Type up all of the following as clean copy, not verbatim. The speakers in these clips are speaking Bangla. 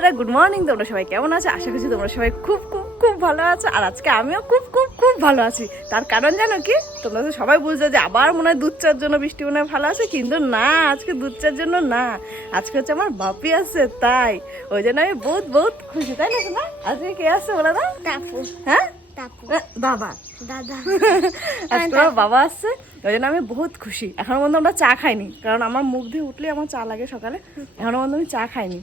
বন্ধুরা, গুড মর্নিং। তোমরা সবাই কেমন আছো? আশা করছি তোমরা সবাই খুব খুব খুব ভালো আছো। আর আজকে আমিও খুব খুব খুব ভালো আছি। তার কারণ জানো কি? তোমরা তো সবাই বুঝছো যে আবার মনে হয় দুধ চার জন্য বৃষ্টি মনে হয় ভালো আছে, কিন্তু না, আজকে দুধ চার জন্য না, আজকে হচ্ছে আমার বাপি আছে, তাই ওই জন্য আমি বহুত বহুত খুশি, তাই না? না আজকে কে আসছে বলে না? হ্যাঁ, বাবা, দাদা, আজকে আমার বাবা আসছে, ওই জন্য আমি বহুত খুশি। এখনো পর্যন্ত আমরা চা খাইনি, কারণ আমার মুখ দিয়ে উঠলে আমার চা লাগে সকালে। এখনো পর্যন্ত আমি চা খাইনি,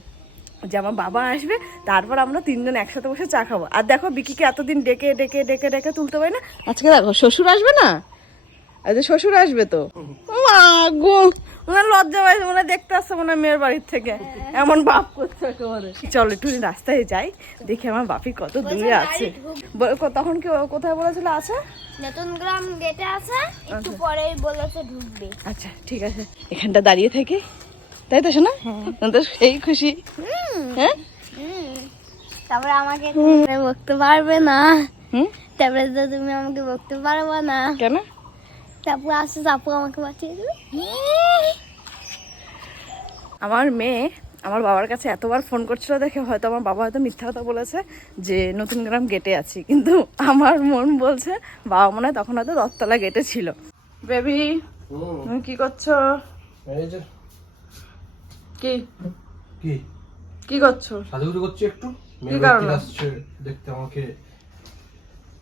যে আমার বাবা আসবে তারপর আমরা তিনজন একসাথে বসে চা খাবো। আর দেখো বিকিকে এতদিন ডেকে ডেকে ডেকে ডেকে তুলতে পারি না, আজকে দেখো শ্বশুর আসবে না, আজকে শ্বশুর আসবে তো মা গো, ওনার লজ্জা পাইছে, মনে দেখতে আসছে মনে মেয়ের বাড়ির থেকে, এমন ভাব করছে একেবারে। চল একটু রাস্তায় যাই, দেখি আমার বাপি কত দূরে আছে। তখন কি কোথায় বলেছিল আছে? নতুন গ্রাম গেটে আছে, একটু পরেই বলেছে ঢুকবে। আচ্ছা ঠিক আছে, এখানটা দাঁড়িয়ে থাকি, তাই তো শোনা? তো সেই খুশি। হ্যাঁ, তারপরে আমাকে বকতে পারবে না, তারপরে তো তুমি আমাকে বকতে পারবে না। কেন? তারপর আসছে আপু আমাকে বাঁচিয়ে দেবে। আমার মেয়ে আমার বাবার কাছে এতবার ফোন করছিল দেখে হয়তো আমার বাবা হয়তো মিথ্যা কথা বলেছে যে নতুন গ্রাম গেটে আছি, কিন্তু আমার মন বলছে বাবা মনে হয় তখন হয়তো রথতলা গেটে ছিল। বেবি, তুমি কি করছো? কি কি কি করছো? সাজুগুজু করছি একটু। কি কারণে আসছে দেখতে আমাকে?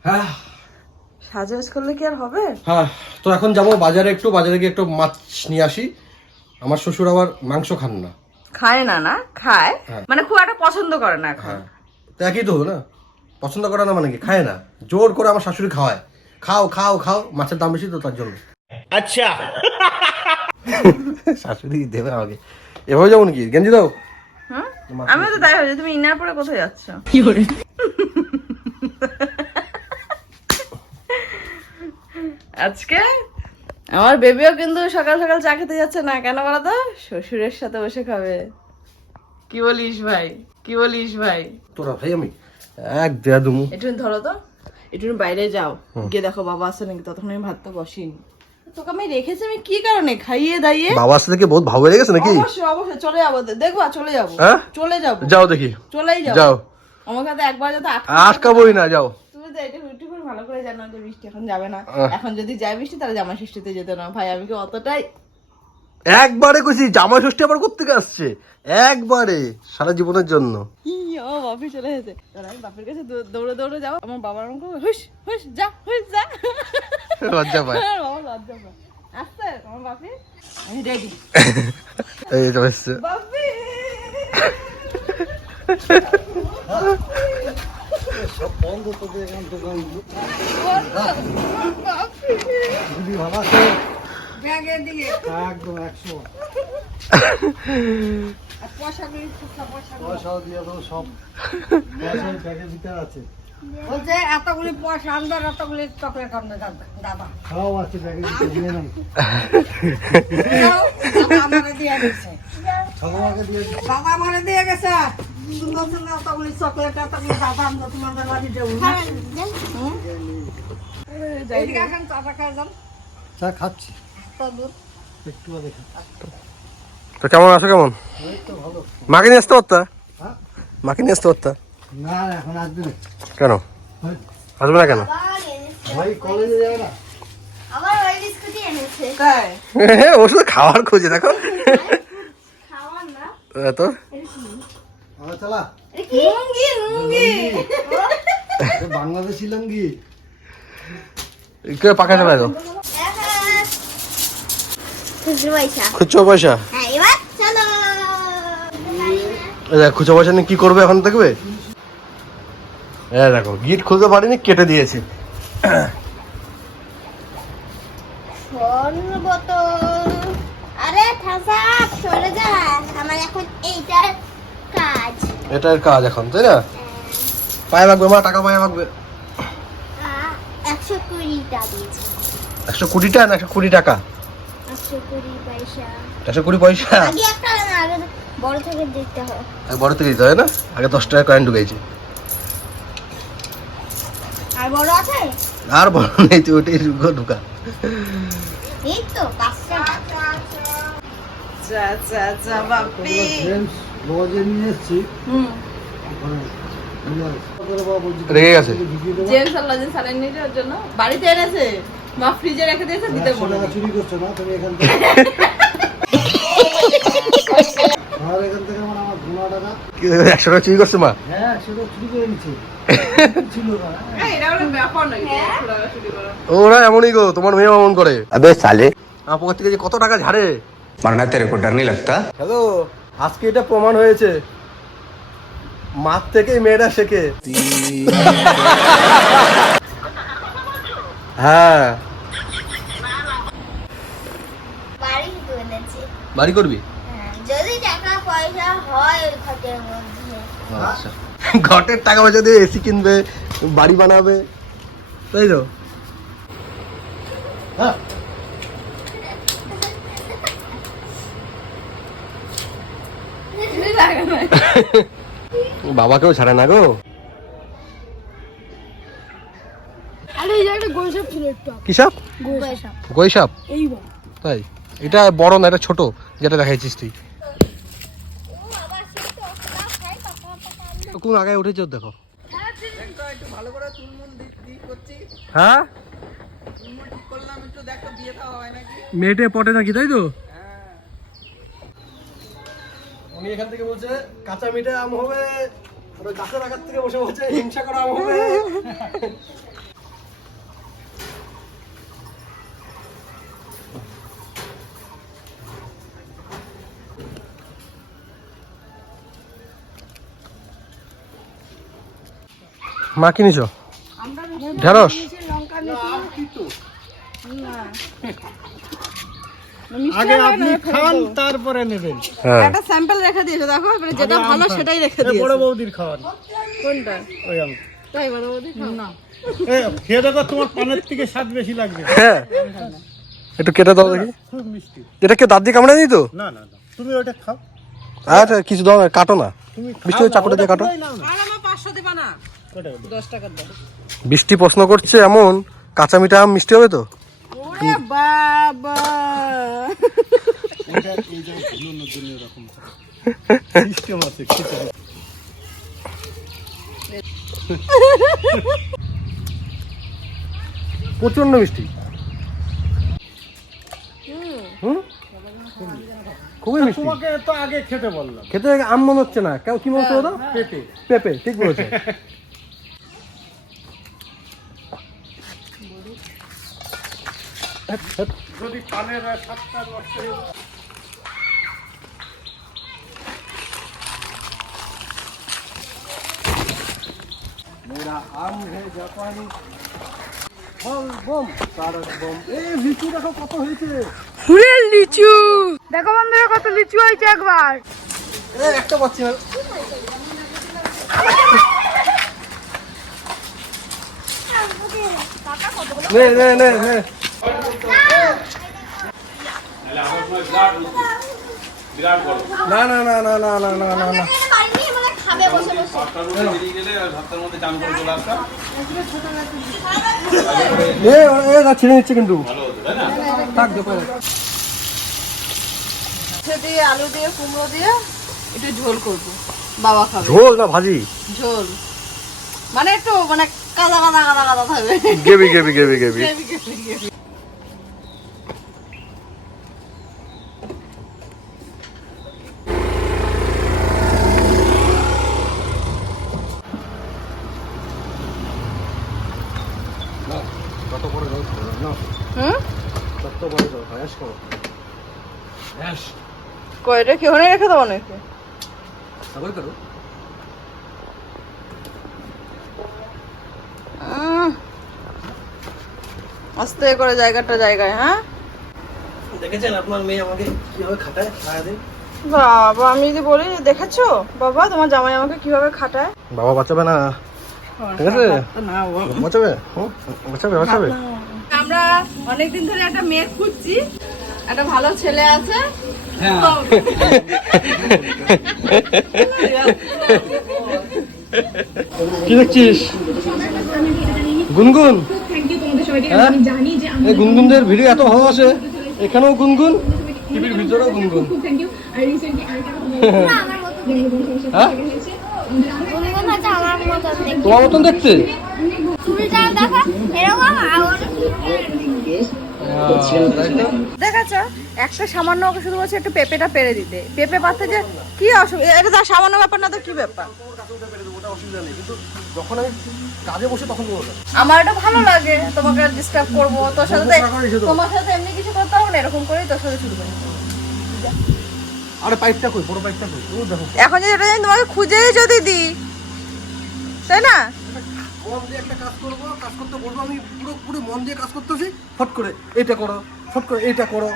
হ্যাঁ, সাজগোজ করলে কি আর হবে? হ্যাঁ, তো এখন যাবো বাজারে, একটু বাজারে গিয়ে একটু মাছ নিয়ে আসি। আমার শ্বশুর আবার মাংস খান না। খায় না? না খায়, হ্যাঁ। মানে খুব একটা পছন্দ করে না এখন। হ্যাঁ, তো একই তো না, পছন্দ করে না মানে কি, খায় না, জোর করে আমার শাশুড়ি খাওয়ায়, খাও খাও খাও, মাছের দাম বেশি তো তার জন্য। আচ্ছা, শাশুড়ি দেবে আমাকে এভাবে যাবো নাকি? গেঞ্জি দাও। হ্যাঁ, আমিও তো তাই ভাবছি। তুমি ইনার পরে কোথায় যাচ্ছ? কি করে আজকে আমার বেবিও কিন্তু সকাল সকাল চা খেতে যাচ্ছে না, কেন বলো তো? শ্বশুরের সাথে বসে খাবে। কি বলিস ভাই, কি বলিস ভাই? তোরা ভাই আমি এক দেয়া দুমু। একটু ধরো তো, একটু বাইরে যাও, গিয়ে দেখো বাবা আসছে নাকি। ততক্ষণ আমি ভাতটা বসিনি, তোকে আমি রেখেছি আমি কি কারণে, খাইয়ে দাইয়ে। বাবার সাথে কি বহুত ভালো হয়ে গেছে নাকি? অবশ্যই অবশ্যই, চলে যাবো, দেখবো চলে যাবো, হ্যাঁ? চলে যাবো, যাও দেখি, চলেই যাও, যাও, আমাকে তো একবার যাতে আটকাবোই না, যাও। তুমি তো এটা একটু করে ভালো করে জানো যে বৃষ্টি এখন যাবে না। এখন যদি যায় বৃষ্টি তাহলে জামাই ষষ্ঠীতে যেতে না ভাই, আমি কি অতটাই? একবারে কইছি জামাই ষষ্ঠী আবার কোত্থেকে আসছে, একবারে সারা জীবনের জন্য। ও বাপি চলে যেতে, আমি বাপের কাছে দৌড়ে দৌড়ে যাও, আমার বাবার আমাকে হুস হুস যা, হুস যা, লজ্জা পায়, বাবা লজ্জা পায়। আসছে আমার বাপি, আমি রেডি। এই তো এসছে বাপি সব বন্ধ তো দেখলাম দোকান। বাপি দিদি ভালো আছে? ব্যাগের দিকে একদম 100 পয়সা করে পয়সা দিয়ে দাও, সব পয়সা ব্যাগের ভিতরে আছে। বলছে এতগুলি পয়সা আনবে, এতগুলি চকলেট আনবে দাদা, সব আছে ব্যাগের ভিতরে, নিয়ে নাও। আমাকে দিয়ে গেছে, সবাইকে দিয়ে দিই। বাবা আমাকে দিয়ে গেছে। সুন্দর সুন্দর এতগুলি চকলেট, এতগুলি দাদা আনবে তোমাদের বাড়ি যাবো। এইদিকে আসেন, চাটা খাই যান। চা খাচ্ছি তো দূর একটু দেখি। তো কেমন আছো? কেমন? এই তো ভালো। মাকে নিয়ে আসতে পারতা? হ্যাঁ, মাকে নিয়ে আসতে পারতা? না, এখন আসবে না। কেন আসবে না? কেন ভাই কলেজে যাবে না? আবার ওই বিস্কুটই এনেছে। তাই ও শুধু খাওয়ার খোঁজে, দেখো। খাওয়ার না, তো লুঙ্গি লুঙ্গি বাংলাদেশি লুঙ্গি পাকা চালা দাও। খুচরো পয়সা। খুচরো পয়সা? হ্যাঁ, এবার চলো। খুচরো পয়সা নিয়ে কি করবে এখন দেখবে? দেখো গিট খুলতে পারিনি, কেটে দিয়েছে। স্বর্ণ বোতল। আরে থাসা, সরে যা, আমার এখন এইটার কাজ। এটার কাজ এখন, তাই না? পায়ে রাখবে মা, টাকা পায়ে রাখবে। 120টা দিয়েছে। 120 টাকা না 120 টাকা? 120 পয়সা। 120 পয়সা? আগে একটা না, আগে বড় থেকে দেখতে হয়। বড় থেকে দিতে হয় না? আগে 10 টাকা কয়েন ঢুকাইছে। আর বড় আছে? আর বড় নেই, তুই ওটাই ঢুকা। এই তো 5 টাকা। যা যা যা বাপি, লজে নিয়ে এসেছি রেগে গেছে। জেমস আর লজেন স্যালাইন নিয়ে যাওয়ার জন্য বাড়িতে এনেছে, মা ফ্রিজে রেখে দিয়েছে, দিতে বলে। চুরি করছো না তুমি এখান থেকে? আর এখান থেকে আমার 15 টাকা। 100 টাকা চুরি করছে মা? হ্যাঁ, সেটা চুরি করে নিচ্ছে। ছিল না। এটা হলো ব্যাপার নাকি 100 টাকা চুরি করা? ওরা এমনই গো, তোমার মেয়ে এমন করে। अबे साले আমার পকেট থেকে যে কত টাকা ঝাড়ে। मरना तेरे को डर नहीं लगता? হ্যালো, আজকে এটা প্রমাণ হয়েছে মাঠ থেকে মেয়েরা শেখে। হ্যাঁ, বাড়ি তুলেছি। বাড়ি করবি? যদি টাকা পয়সা হয় ওই খরচের মধ্যে। আচ্ছা, ঘটের টাকা পয়সা দিয়ে এসি কিনবে, বাড়ি বানাবে, তাই তো? হ্যাঁ, বাবাকেও ছাড়ে না গো। আরে এই জায়গাটা গোলসাপ ছিল একটু। কি সাপ? গোলসাপ। গই সাপ? এই বল। তাই? এটা বড় না, এটা ছোট, যেটা দেখাইছিস তুই। কোন আগায় উঠেছ দেখো। হ্যাঁ, মেয়েটে পটে নাকি, তাই তো? উনি এখান থেকে বলছে কাঁচা মিঠে আম হবে, আর ওই গাছের আঘাত থেকে বসে বলছে হিংসা করা আম হবে। মা কি নিছো? ঢেঁড়স? আগে আপনি খান তারপরে নেবেন। হ্যাঁ, একটা স্যাম্পল রেখে দিয়েছে, দেখো এবারে যেটা ভালো সেটাই রেখে বড় দিয়েছে। বৌদির খাওয়ান। কোনটা? ওই আম। তাই বড় বৌদি খাও না। খেয়ে দেখো, তোমার পানের থেকে স্বাদ বেশি লাগবে। হ্যাঁ, একটু কেটে দাও দেখি। খুব মিষ্টি। এটা কেউ দাঁত দিয়ে কামড়ে দিই তো? না না না, তুমি ওটা খাও। আচ্ছা, কিছু দাও না, কাটো না। তুমি মিষ্টি ওই চাকুটা দিয়ে কাটো। আর আমার 500 দিবা না, ওটা ওটা। 10 টাকা দাও। বৃষ্টি প্রশ্ন করছে এমন, কাঁচা মিঠা আম মিষ্টি হবে তো? ওরে বাবা, এটা এই যে অন্য জন্য এরকম সিস্টেম আছে খেতে। প্রচন্ড মিষ্টি। হুম, খুবই মিষ্টি। তোমাকে তো আগে খেতে বললাম। খেতে আম মনে হচ্ছে না, কেউ কি বলছো ওটা? পেঁপে। পেঁপে, ঠিক বলেছে। যদি পানের স্বাদটা নষ্ট হয়ে যায়। मेरा आम है जापानी फल बम तारक बम। এই লিচু দেখো কত হয়েছে। ফুলের লিচু দেখো বন্ধুরা, কত লিচু হয়েছে একবার। এই একটা পাচ্ছি না। নে নে নে নে। না না না না না না না না না। খাবে বসে বসে। না ছিঁড়ে নিচ্ছে কিন্তু। থাক দেখো। দিয়ে আলু দিয়ে কুমড়ো দিয়ে একটু ঝোল করবো, বাবা খাবে। ঝোল না ভাজি? ঝোল মানে একটু মানে কাদা কাদা কাদা কাদা থাকবে। গেবি গেবি গেবি গেবি। হুম, হ্যাঁ, কয়টা কি ওখানে রেখে দেবো নাকি? আস্তে করে জায়গাটা জায়গায়। হ্যাঁ, দেখেছেন আপনার মেয়ে আমাকে কিভাবে খাটায় সারাদিন? বাবা আমি যদি বলি, দেখেছো বাবা তোমার জামাই আমাকে কিভাবে খাটায়? বাবা বাঁচাবে না, ঠিক আছে? বাঁচাবে, বাঁচাবে বাঁচাবে। আমরা অনেকদিন ধরে একটা মেয়ে খুঁজছি, একটা ভালো ছেলে আছে। কি দেখছিস? গুনগুন? হ্যাঁ? এই গুনগুনদের ভিডিও এত ভালো আসে, এখানেও গুনগুন, টিভির ভিতরেও গুনগুন। আমার মতো হ্যাঁ গুনগুন হচ্ছে আমার মতো দেখতে। তোমার মতন দেখতে? চুলটা দেখো এরকম আর দেখাচ্ছ একটা সামান্য ওকে শুধু বলছে একটু পেঁপেটা পেরে দিতে, পেঁপে পাতে যে কি অসুবিধা, এটা তো সামান্য ব্যাপার না, তো কি ব্যাপার? যখন আমি কাজে বসে তখন বলবো আমার এটা ভালো লাগে, তোমাকে ডিস্টার্ব করবো, তোর সাথে তোমার সাথে এমনি কিছু করতে হবে না, এরকম করেই তোর সাথে শুরু করি। আরে পাইপটা কই, বড় পাইপটা কই? ও দেখো এখন যদি এটা জানি তোমাকে খুঁজেই যদি দিই, তাই না? মন দিয়ে একটা কাজ করবো, কাজ করতে বলবো, আমি পুরো মন দিয়ে কাজ করতেছি, ফট করে এটা করো, ফট করে এটা করো।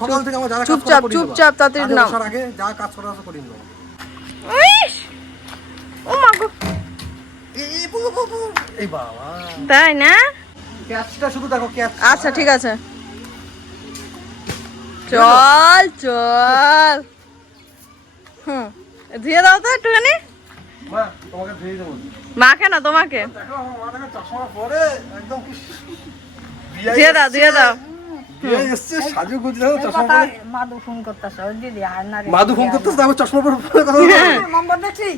সকাল থেকে আমার যারা কাজ চুপচাপ করা চুপচাপ তাড়াতাড়ি নাও। আগে যা কাজ করা আছে করিয়ে নেবো। ইস! ও মা গো, এই বাবা, তাই না? ক্যাচটা শুধু দেখো, ক্যাচ। আচ্ছা ঠিক আছে, চল চল। ধুয়ে দাও তো একটুখানি। মা তোমাকে ধুয়ে দেবো। মা কেন তোমাকে? দেখো আমার মা দেখো চশমা পরে একদম কি ধুয়ে দাও ধুয়ে দাও। বিয়ে এসছে, সাজু গুজরাও চশমা পরে। মাদু ফোন করতেছে ওই দিদি আর না রে মাদু ফোন করতেছে, তারপর চশমা পরে কথা বলবে। নম্বর দেখছি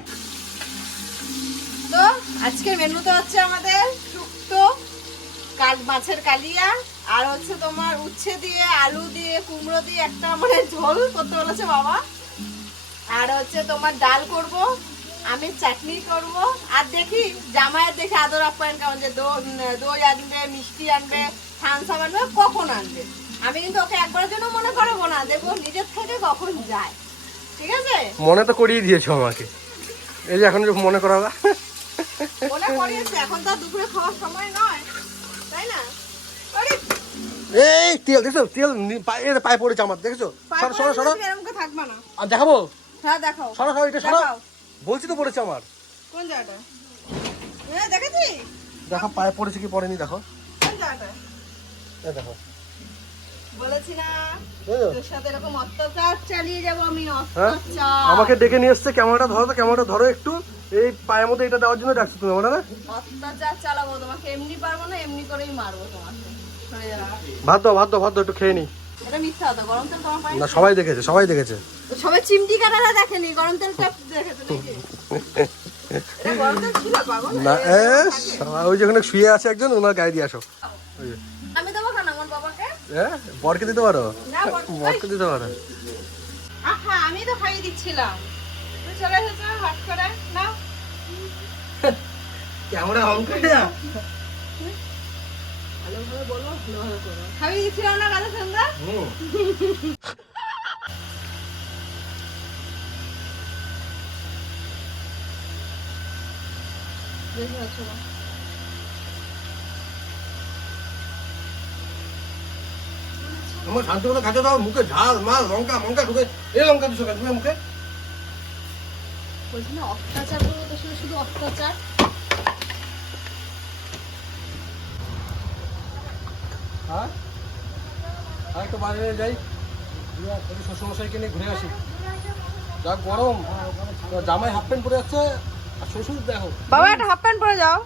তো আজকের মেনুতে হচ্ছে আমাদের শুক্তো, মাছের কালিয়া, আর হচ্ছে তোমার উচ্ছে দিয়ে আলু দিয়ে কুমড়ো দিয়ে একটা মানে ঝোল করতে বলেছে বাবা, আর হচ্ছে তোমার ডাল করব, আমি চাটনি করব, আর দেখি জামাইয়ের দেখে আদর আপ্যায়ন কেমন, যে দই আনবে, মিষ্টি আনবে, থামস আপ আনবে, কখন আনবে। আমি কিন্তু ওকে একবারের জন্য মনে করবো না, দেখবো নিজের থেকে কখন যায়। ঠিক আছে, মনে তো করিয়ে দিয়েছো আমাকে, এই যে এখন মনে করালা। মনে করিয়েছে, এখন তো আর দুপুরে খাওয়ার সময় নয়, তাই না? আরে, এই তেল দেখছো, তেল পায়ে পড়েছে আমার, দেখছো? সরো সরো সরো, এরকম করে থাকবা না। আর দেখাবো? হ্যাঁ দেখাও। সরো সরো, এটা সরো, দেখাও। বলছি তো পড়েছে আমার। কোন জায়গাটা? হ্যাঁ দেখেছি। দেখো পায়ে পড়েছে কি পড়েনি, দেখো কোন জায়গাটা? এই দেখো। বলেছি না বুঝছো? তোর সাথে এরকম অত্যাচার চালিয়ে যাবো আমি, হ্যাঁ? অত্যাচার। আমাকে ডেকে নিয়ে এসছে, ক্যামেরাটা ধরো তো, ক্যামেরাটা ধরো একটু, এই পায়ের মধ্যে এটা দেওয়ার জন্য ডাকছো তুমি আমার, না? অত্যাচার চালাবো তোমাকে, এমনি পারবো না, এমনি করেই মারবো তোমাকে। সরে যা। ভাত দাও ভাত দাও ভাত দাও, একটু খেয়ে নি। এটা মিথ্যা কথা, গরম তেল তোমার পায়ে। না সবাই দেখেছে, সবাই দেখেছে। সবাই চিমটি কাটারা দেখেনি, গরম তেলটা দেখেছে নাকি? এটা গরম তেল ছিল পাগল। না ওই যেখানে শুয়ে আছে একজন, ওনার গায়ে দিয়ে আসো। ওই যে। আমি দেবো কেন আমার বাবাকে? হ্যাঁ বরকে দিতে পারো, না বরকে দিতে পারো। আহা, আমি তো খাইয়ে দিচ্ছিলাম, তুই চলে এসেছো হট করে না। ক্যামেরা অন করে না। ভালোভাবে বলো, ভালোভাবে করো। খাইয়ে দিচ্ছিলাম না কাজে সন্ধ্যা। বেশি হচ্ছে না। আমার শান্তি মতো কাজে দাও, মুখে ঝাল মাল লঙ্কা মঙ্কা ঢুকে, এই লঙ্কা দিছো কেন তুমি মুখে? বলছি না অত্যাচার করবো, তো শুধু শুধু অত্যাচার। হ্যাঁ আর একটু বাইরে যাই, শ্বশুরমশাইকে নিয়ে ঘুরে আসি। যা গরম, জামাই হাফ প্যান্ট পরে যাচ্ছে, আর শ্বশুর দেখো। বাবা একটা হাফ প্যান্ট পরে যাও,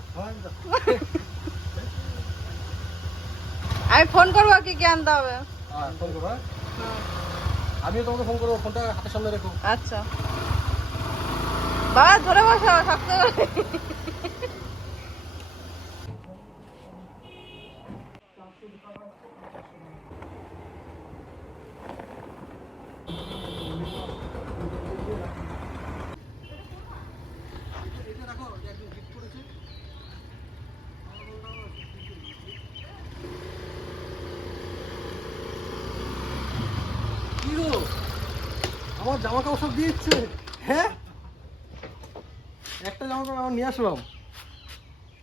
আমি ফোন করবো কি কি আনতে হবে। হ্যাঁ ফোন করো, হ্যাঁ? আমিও তোমাকে ফোন করবো, ফোনটা হাতের সামনে রেখো। আচ্ছা বাবা ধরে বসো শক্ত করে। কি গো, আমার জামা কাপড় সব দিয়ে দিচ্ছে? হ্যাঁ একটা জামা কাপড় আমার নিয়ে আসলাম,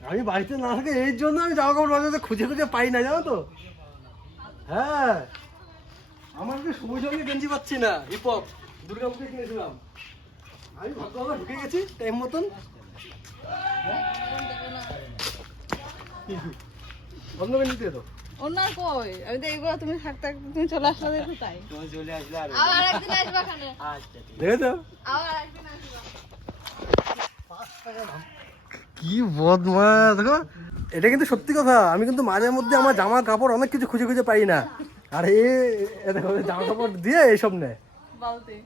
আমি বাড়িতে না থাকে এই জন্য আমি জামা কাপড় বাজারে খুঁজে খুঁজে পাই না, জানো তো? হ্যাঁ আমার কি সময় সঙ্গে গেঞ্জি পাচ্ছি না, হিপ হপ দুর্গাপুরে কিনেছিলাম, আমি ভাগ্যভাবে ঢুকে গেছি টাইম মতন। অন্য গেঞ্জি দিয়ে তো অন্য আর কই, আমি তো এইগুলো তুমি থাকতে থাকতে তুমি চলে আসলে দেখো, তাই আবার একদিন আসবা খানে, দেখেছো আবার একদিন আসবা। কি বদমা দেখো, এটা কিন্তু সত্যি কথা, আমি কিন্তু মাঝে মধ্যে আমার জামা কাপড় অনেক কিছু খুঁজে খুঁজে পাই না, আর এ দেখো জামা কাপড় দিয়ে এইসব নেয়। বালতি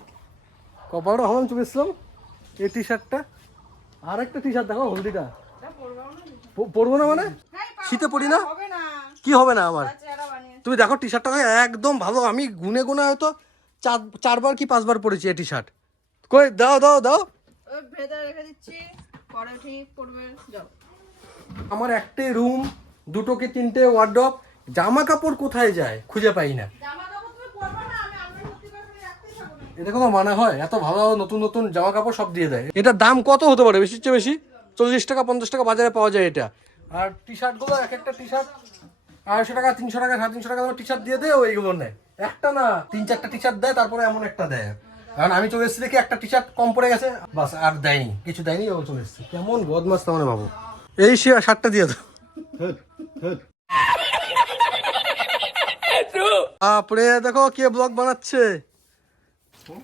কপালটা হলাম চুপেছিলাম এই টি শার্টটা, আর একটা টি শার্ট দেখো হলদিটা পরবো না মানে শীতে পরি না, হবে না, কি হবে না আমার? চেহারা বানিয়ে তুমি দেখো টি শার্টটা একদম ভালো, আমি গুনে গুনে হয়তো 4বার কি 5বার পরেছি এই টি শার্ট। কই দাও দাও দাও, ওই ভেতরে রেখে দিচ্ছি, পরে ঠিক পড়বে। যাও, আমার একটাই রুম, 2 কি 3টে ওয়ার্ডরোব, জামা কাপড় কোথায় যায় খুঁজে পাই না। জামা কাপড় তুমি পরবে না, আমি আমরা সত্যি করে রাখতেই থাকবো না। এটা কোনো মানে হয়? এত ভালো নতুন নতুন জামা কাপড় সব দিয়ে দেয়। এটার দাম কত হতে পারে বেশির চেয়ে বেশি? 40 টাকা 50 টাকা বাজারে পাওয়া যায় এটা। আর টি শার্টগুলো এক একটা টি শার্ট 250 টাকা 300 টাকা 350 টাকা টি শার্ট দিয়ে দেয়, ওইগুলো নেয় একটা না 3-4টা টি শার্ট দেয়, তারপরে এমন একটা দেয়। কারণ আমি চলে এসেছি দেখি একটা টি শার্ট কম পড়ে গেছে, বাস আর দেয়নি, কিছু দেয়নি, ও চলে এসেছি। কেমন বদমাস তার মানে ভাবো। এই শার্টটা দিয়ে দাও। বাপরে দেখো কে ব্লগ বানাচ্ছে। দেখো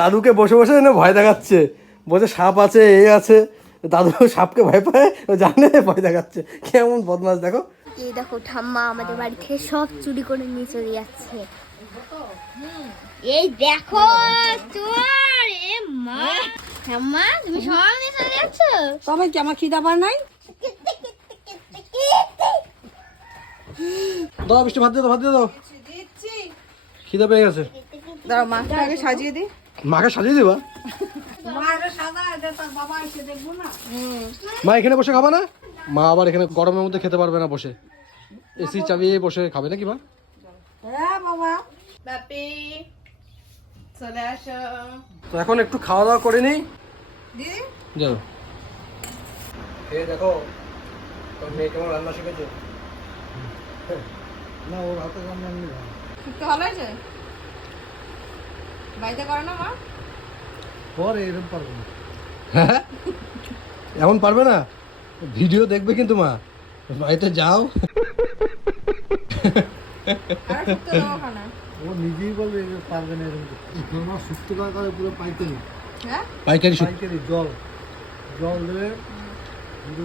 দাদুকে বসে বসে ভয় দেখাচ্ছে, বলছে সাপ আছে এ আছে, দাদু সাপকে ভয় পায়, ও জানে ভয় দেখাচ্ছে। কেমন বদমাস দেখো। এই দেখো ঠাম্মা আমাদের বাড়ি থেকে সব চুরি করে নিয়ে চলে যাচ্ছে। এই দেখো চোর, এ মা ঠাম্মা তুমি সব নিয়ে চলে যাচ্ছ। তবে কি আমার খিদা পার নাই? দাও বৃষ্টি ভাত দিয়ে দাও, ভাত দিয়ে দাও, দিচ্ছি। খিদে পেয়ে গেছে। দাও, মাছটা আগে সাজিয়ে দিই। মাকে সাজিয়ে দিবা? মায়ের সাদা, এটা তোর বাবা এসে দেখবো না। মা এখানে বসে খাবা না? মা আবার এখানে গরমের মধ্যে খেতে পারবে না বসে, এসি চালিয়ে বসে খাবে নাকি মা? হ্যাঁ বাবা। বাপি চলে আসো। তো এখন একটু খাওয়া দাওয়া করে নিই। দিদি যাও এই দেখো তোর মেয়ে কেমন রান্না শিখেছে। না ওর হাতে রান্না এমনি ভালো। শুক্তো ভালো হয়েছে? বাড়িতে করো না মা? পরে এরকম পারবে না। এমন পারবে না, ভিডিও দেখবে কিন্তু মা, বাড়িতে যাও। আর শুক্তো দেবো ওখানে। ও নিজেই বলবে পারবে না এরকম। মা সুস্থ করে পুরো পাইকারি, হ্যাঁ পাইকারি পাইকারি জল জল দেবে,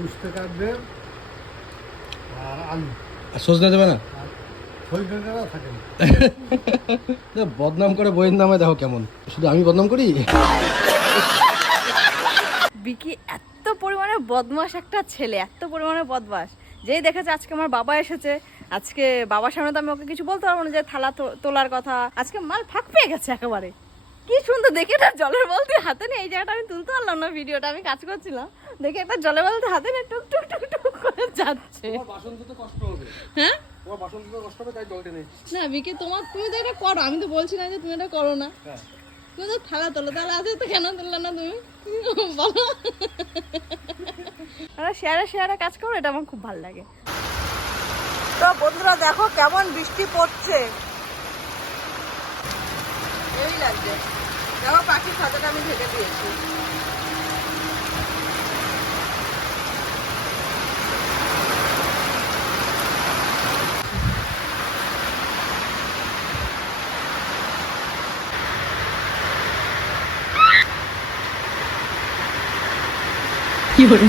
উঠতে কাটবে আর আলু আর সজনে দেবে না, বদনাম করে বইয়ের নামে দেখো কেমন, শুধু আমি বদনাম করি। বিকি এত পরিমাণে বদমাস একটা ছেলে, এত পরিমাণে বদমাস, যেই দেখেছে আজকে আমার বাবা এসেছে, আজকে বাবার সামনে তো আমি ওকে কিছু বলতে পারবো না যে থালা তোলার কথা, আজকে মাল ফাঁক পেয়ে গেছে একেবারে। কি সুন্দর দেখে না, জলের বালতি হাতে নিয়ে, এই জায়গাটা আমি তুলতে পারলাম না, ভিডিওটা আমি কাজ করছিলাম, দেখে একটা জলের বালতি হাতে নিয়ে টুক টুক টুক টুক করে যাচ্ছে। বাসন ধুতে কষ্ট হবে, হ্যাঁ তোমার বাসন ধুতে কষ্ট হবে, তাই জল টেনে। না বিকি তুমি তো এটা করো, আমি তো বলছি না যে তুমি এটা করো না। তুমি তো থালা তোলো, তাহলে আছে তো কেন তুললে না তুমি বলো? শেয়ারে কাজ করো, এটা আমার খুব ভালো লাগে। তো বন্ধুরা দেখো কেমন বৃষ্টি পড়ছে, এই লাগছে। দেখো পাখির ছাতাটা আমি ঢেকে দিয়েছি। কি হলো?